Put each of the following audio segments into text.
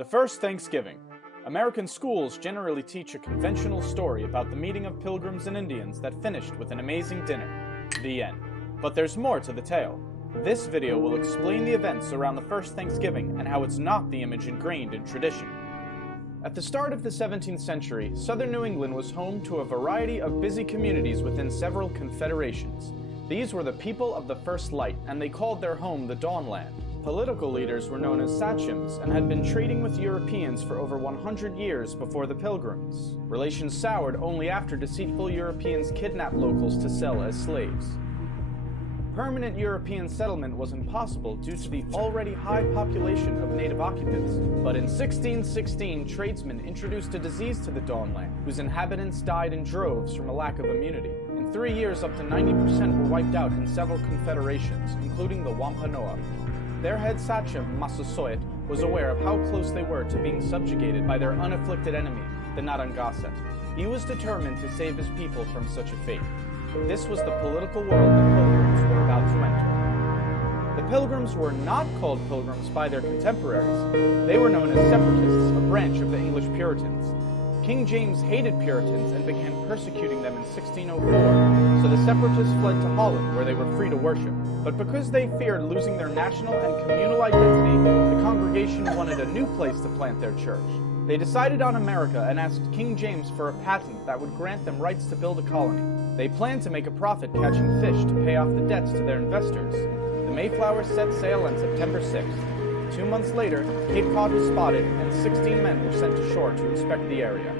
The first Thanksgiving. American schools generally teach a conventional story about the meeting of pilgrims and Indians that finished with an amazing dinner. The end. But there's more to the tale. This video will explain the events around the first Thanksgiving and how it's not the image ingrained in tradition. At the start of the 17th century, southern New England was home to a variety of busy communities within several confederations. These were the people of the first light, and they called their home the Dawnland. Political leaders were known as sachems and had been trading with Europeans for over 100 years before the Pilgrims. Relations soured only after deceitful Europeans kidnapped locals to sell as slaves. Permanent European settlement was impossible due to the already high population of native occupants. But in 1616, tradesmen introduced a disease to the Dawnland, whose inhabitants died in droves from a lack of immunity. In 3 years, up to 90% were wiped out in several confederations, including the Wampanoag. Their head sachem, Massasoit, was aware of how close they were to being subjugated by their unafflicted enemy, the Narragansett. He was determined to save his people from such a fate. This was the political world the Pilgrims were about to enter. The Pilgrims were not called Pilgrims by their contemporaries. They were known as Separatists, a branch of the English Puritans. King James hated Puritans and began persecuting them in 1604, so the Separatists fled to Holland, where they were free to worship. But because they feared losing their national and communal identity, the congregation wanted a new place to plant their church. They decided on America and asked King James for a patent that would grant them rights to build a colony. They planned to make a profit catching fish to pay off the debts to their investors. The Mayflower set sail on September 6th. 2 months later, Cape Cod was spotted, and 16 men were sent to shore to inspect the area.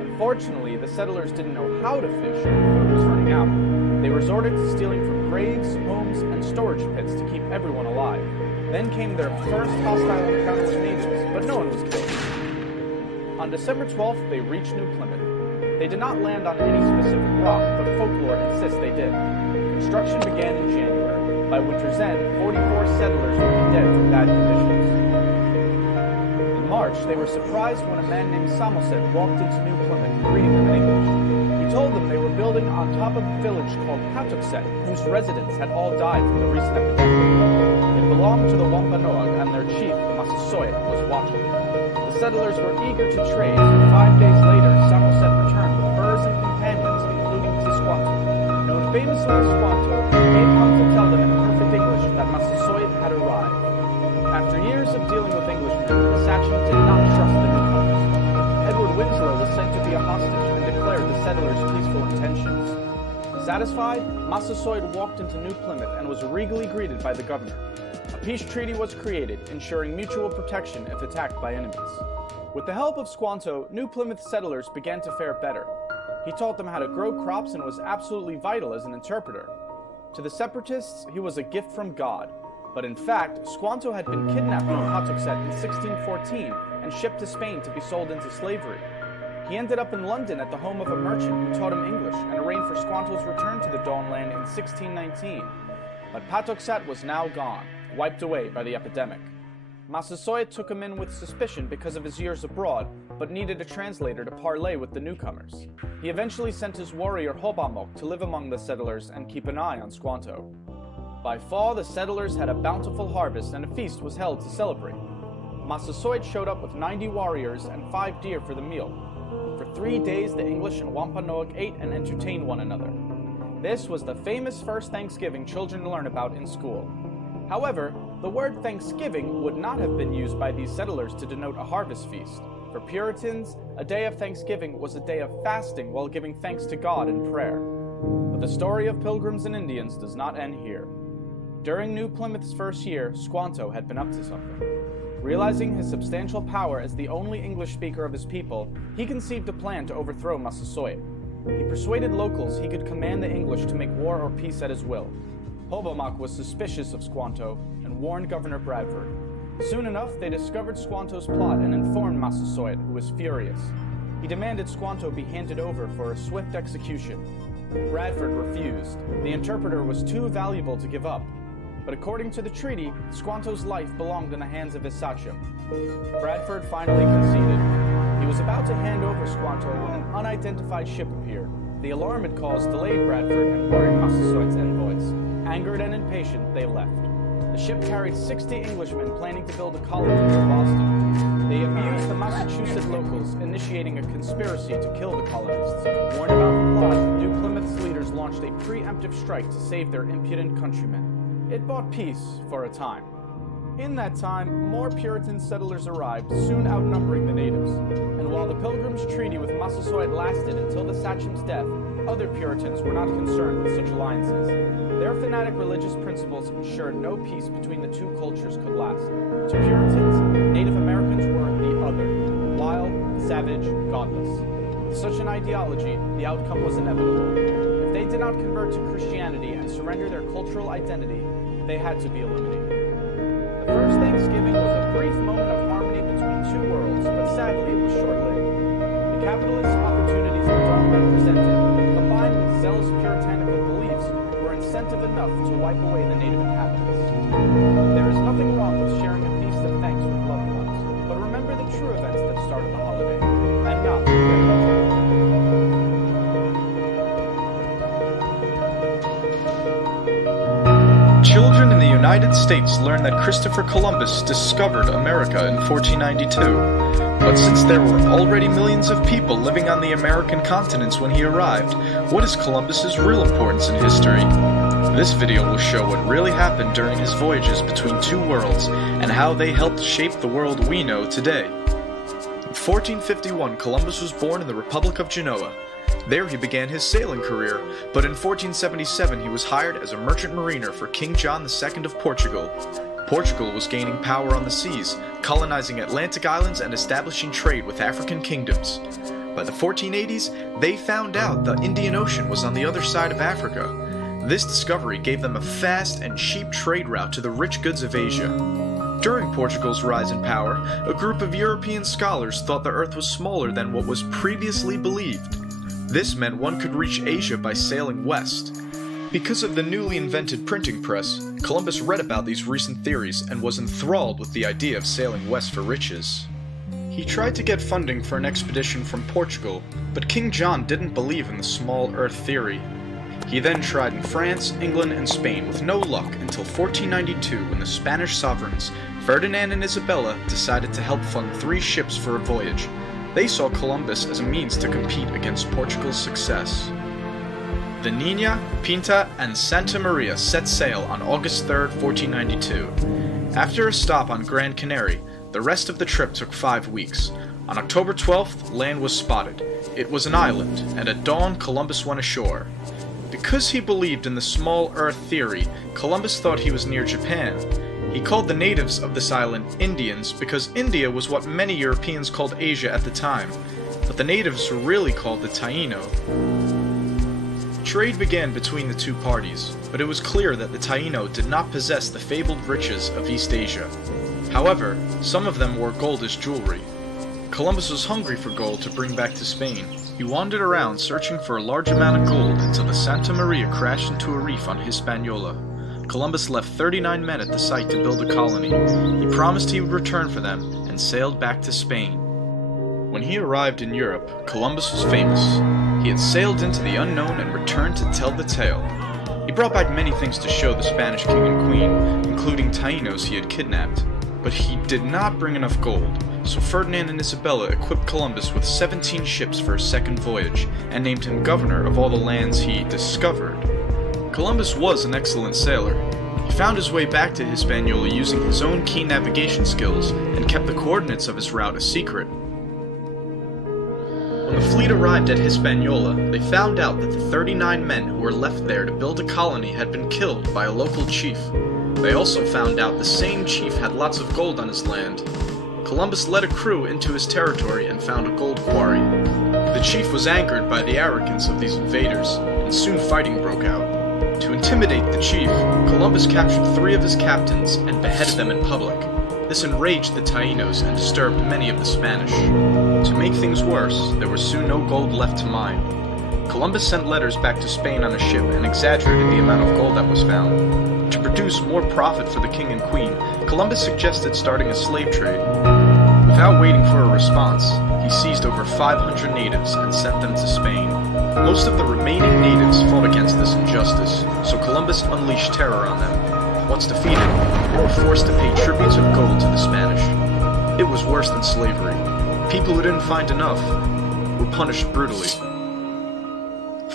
Unfortunately, the settlers didn't know how to fish and food was running out. They resorted to stealing from graves, homes, and storage pits to keep everyone alive. Then came their first hostile encounter with natives, but no one was killed. On December 12th, they reached New Plymouth. They did not land on any specific rock, but folklore insists they did. Construction began in January. By winter's end, 44 settlers would be dead from bad conditions. In March, they were surprised when a man named Samoset walked into New Plymouth, greeting them in English. He told them they were building on top of a village called Patuxet, whose residents had all died from the recent epidemic. It belonged to the Wampanoag, and their chief, the Massasoit, was watching. The settlers were eager to trade, and 5 days later, Samoset returned with furs and companions, including Tisquanto. Known famously as Squanto, he had come to tell them in perfect English that Massasoit had arrived. After years of dealing with Englishmen, the sachem did not trust the newcomers. Edward Winslow was sent to be a hostage and declared the settlers' peaceful intentions. Satisfied, Massasoit walked into New Plymouth and was regally greeted by the governor. A peace treaty was created, ensuring mutual protection if attacked by enemies. With the help of Squanto, New Plymouth settlers began to fare better. He taught them how to grow crops and was absolutely vital as an interpreter. To the Separatists, he was a gift from God. But in fact, Squanto had been kidnapped on Patuxet in 1614 and shipped to Spain to be sold into slavery. He ended up in London at the home of a merchant who taught him English and arranged for Squanto's return to the Dawnland in 1619. But Patuxet was now gone, wiped away by the epidemic. Massasoit took him in with suspicion because of his years abroad, but needed a translator to parley with the newcomers. He eventually sent his warrior Hobamok to live among the settlers and keep an eye on Squanto. By fall, the settlers had a bountiful harvest and a feast was held to celebrate. Massasoit showed up with 90 warriors and 5 deer for the meal. For 3 days, the English and Wampanoag ate and entertained one another. This was the famous first Thanksgiving children learn about in school. However, the word Thanksgiving would not have been used by these settlers to denote a harvest feast. For Puritans, a day of Thanksgiving was a day of fasting while giving thanks to God in prayer. But the story of Pilgrims and Indians does not end here. During New Plymouth's first year, Squanto had been up to something. Realizing his substantial power as the only English speaker of his people, he conceived a plan to overthrow Massasoit. He persuaded locals he could command the English to make war or peace at his will. Hobamok was suspicious of Squanto and warned Governor Bradford. Soon enough, they discovered Squanto's plot and informed Massasoit, who was furious. He demanded Squanto be handed over for a swift execution. Bradford refused. The interpreter was too valuable to give up. But according to the treaty, Squanto's life belonged in the hands of his sachem. Bradford finally conceded. He was about to hand over Squanto when an unidentified ship appeared. The alarm it caused delayed Bradford and worried Massasoit's envoys. Angered and impatient, they left. The ship carried 60 Englishmen planning to build a colony near Boston. They abused the Massachusetts locals, initiating a conspiracy to kill the colonists. Warned about the plot, New Plymouth's leaders launched a preemptive strike to save their impudent countrymen. It bought peace for a time. In that time, more Puritan settlers arrived, soon outnumbering the natives. And while the Pilgrims' treaty with Massasoit lasted until the Sachem's death, other Puritans were not concerned with such alliances. Their fanatic religious principles ensured no peace between the two cultures could last. To Puritans, Native Americans were the other, wild, savage, godless. With such an ideology, the outcome was inevitable. If they did not convert to Christianity and surrender their cultural identity, they had to be eliminated. The first Thanksgiving was a brief moment of harmony between two worlds, but sadly it was short-lived. The capitalist opportunities the Dawnland presented, combined with zealous puritanical beliefs, were incentive enough to wipe away the native inhabitants. There is nothing wrong with sharing a feast of thanks with loved ones, but remember the true events that started the holiday, and not the fairy tale. Children in the United States learned that Christopher Columbus discovered America in 1492. But since there were already millions of people living on the American continents when he arrived, what is Columbus's real importance in history? This video will show what really happened during his voyages between two worlds and how they helped shape the world we know today. In 1451, Columbus was born in the Republic of Genoa. There he began his sailing career, but in 1477 he was hired as a merchant mariner for King John II of Portugal. Portugal was gaining power on the seas, colonizing Atlantic islands and establishing trade with African kingdoms. By the 1480s, they found out the Indian Ocean was on the other side of Africa. This discovery gave them a fast and cheap trade route to the rich goods of Asia. During Portugal's rise in power, a group of European scholars thought the Earth was smaller than what was previously believed. This meant one could reach Asia by sailing west. Because of the newly invented printing press, Columbus read about these recent theories and was enthralled with the idea of sailing west for riches. He tried to get funding for an expedition from Portugal, but King John didn't believe in the small Earth theory. He then tried in France, England, and Spain with no luck until 1492 when the Spanish sovereigns, Ferdinand and Isabella, decided to help fund 3 ships for a voyage. They saw Columbus as a means to compete against Portugal's success. The Nina, Pinta, and Santa Maria set sail on August 3, 1492. After a stop on Gran Canaria, the rest of the trip took 5 weeks. On October 12th, land was spotted. It was an island, and at dawn Columbus went ashore. Because he believed in the small Earth theory, Columbus thought he was near Japan. He called the natives of this island Indians because India was what many Europeans called Asia at the time, but the natives were really called the Taino. Trade began between the two parties, but it was clear that the Taino did not possess the fabled riches of East Asia. However, some of them wore gold as jewelry. Columbus was hungry for gold to bring back to Spain. He wandered around searching for a large amount of gold until the Santa Maria crashed into a reef on Hispaniola. Columbus left 39 men at the site to build a colony. He promised he would return for them and sailed back to Spain. When he arrived in Europe, Columbus was famous. He had sailed into the unknown and returned to tell the tale. He brought back many things to show the Spanish king and queen, including Tainos he had kidnapped. But he did not bring enough gold, so Ferdinand and Isabella equipped Columbus with 17 ships for his second voyage, and named him governor of all the lands he discovered. Columbus was an excellent sailor. He found his way back to Hispaniola using his own keen navigation skills, and kept the coordinates of his route a secret. When the fleet arrived at Hispaniola, they found out that the 39 men who were left there to build a colony had been killed by a local chief. They also found out the same chief had lots of gold on his land. Columbus led a crew into his territory and found a gold quarry. The chief was angered by the arrogance of these invaders, and soon fighting broke out. To intimidate the chief, Columbus captured 3 of his captains and beheaded them in public. This enraged the Tainos and disturbed many of the Spanish. To make things worse, there was soon no gold left to mine. Columbus sent letters back to Spain on a ship and exaggerated the amount of gold that was found. To produce more profit for the king and queen, Columbus suggested starting a slave trade. Without waiting for a response, he seized over 500 natives and sent them to Spain. Most of the remaining natives fought against this injustice, so Columbus unleashed terror on them. Once defeated, they were forced to pay tributes of gold to the Spanish. It was worse than slavery. People who didn't find enough were punished brutally.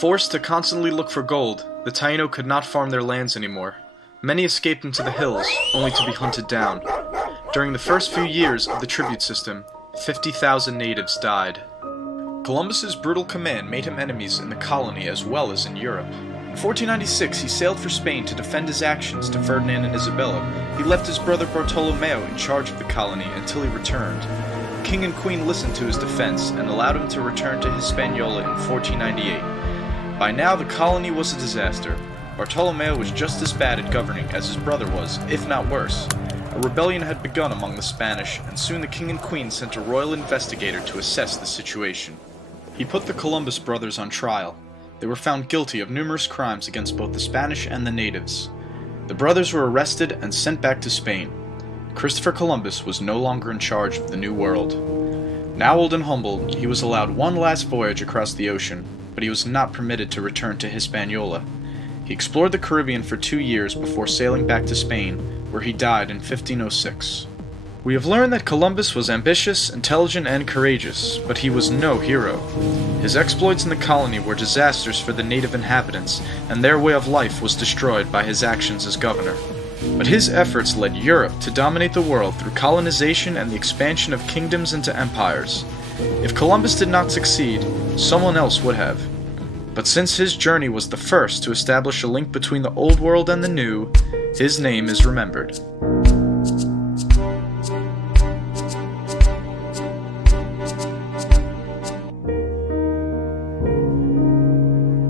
Forced to constantly look for gold, the Taino could not farm their lands anymore. Many escaped into the hills, only to be hunted down. During the first few years of the tribute system, 50,000 natives died. Columbus's brutal command made him enemies in the colony as well as in Europe. In 1496, he sailed for Spain to defend his actions to Ferdinand and Isabella. He left his brother Bartolomeo in charge of the colony until he returned. The king and queen listened to his defense and allowed him to return to Hispaniola in 1498. By now, the colony was a disaster. Bartolomeo was just as bad at governing as his brother was, if not worse. A rebellion had begun among the Spanish, and soon the king and queen sent a royal investigator to assess the situation. He put the Columbus brothers on trial. They were found guilty of numerous crimes against both the Spanish and the natives. The brothers were arrested and sent back to Spain. Christopher Columbus was no longer in charge of the New World. Now old and humble, he was allowed one last voyage across the ocean, but he was not permitted to return to Hispaniola. He explored the Caribbean for 2 years before sailing back to Spain, where he died in 1506. We have learned that Columbus was ambitious, intelligent, and courageous, but he was no hero. His exploits in the colony were disasters for the native inhabitants, and their way of life was destroyed by his actions as governor. But his efforts led Europe to dominate the world through colonization and the expansion of kingdoms into empires. If Columbus did not succeed, someone else would have. But since his journey was the first to establish a link between the old world and the new, his name is remembered.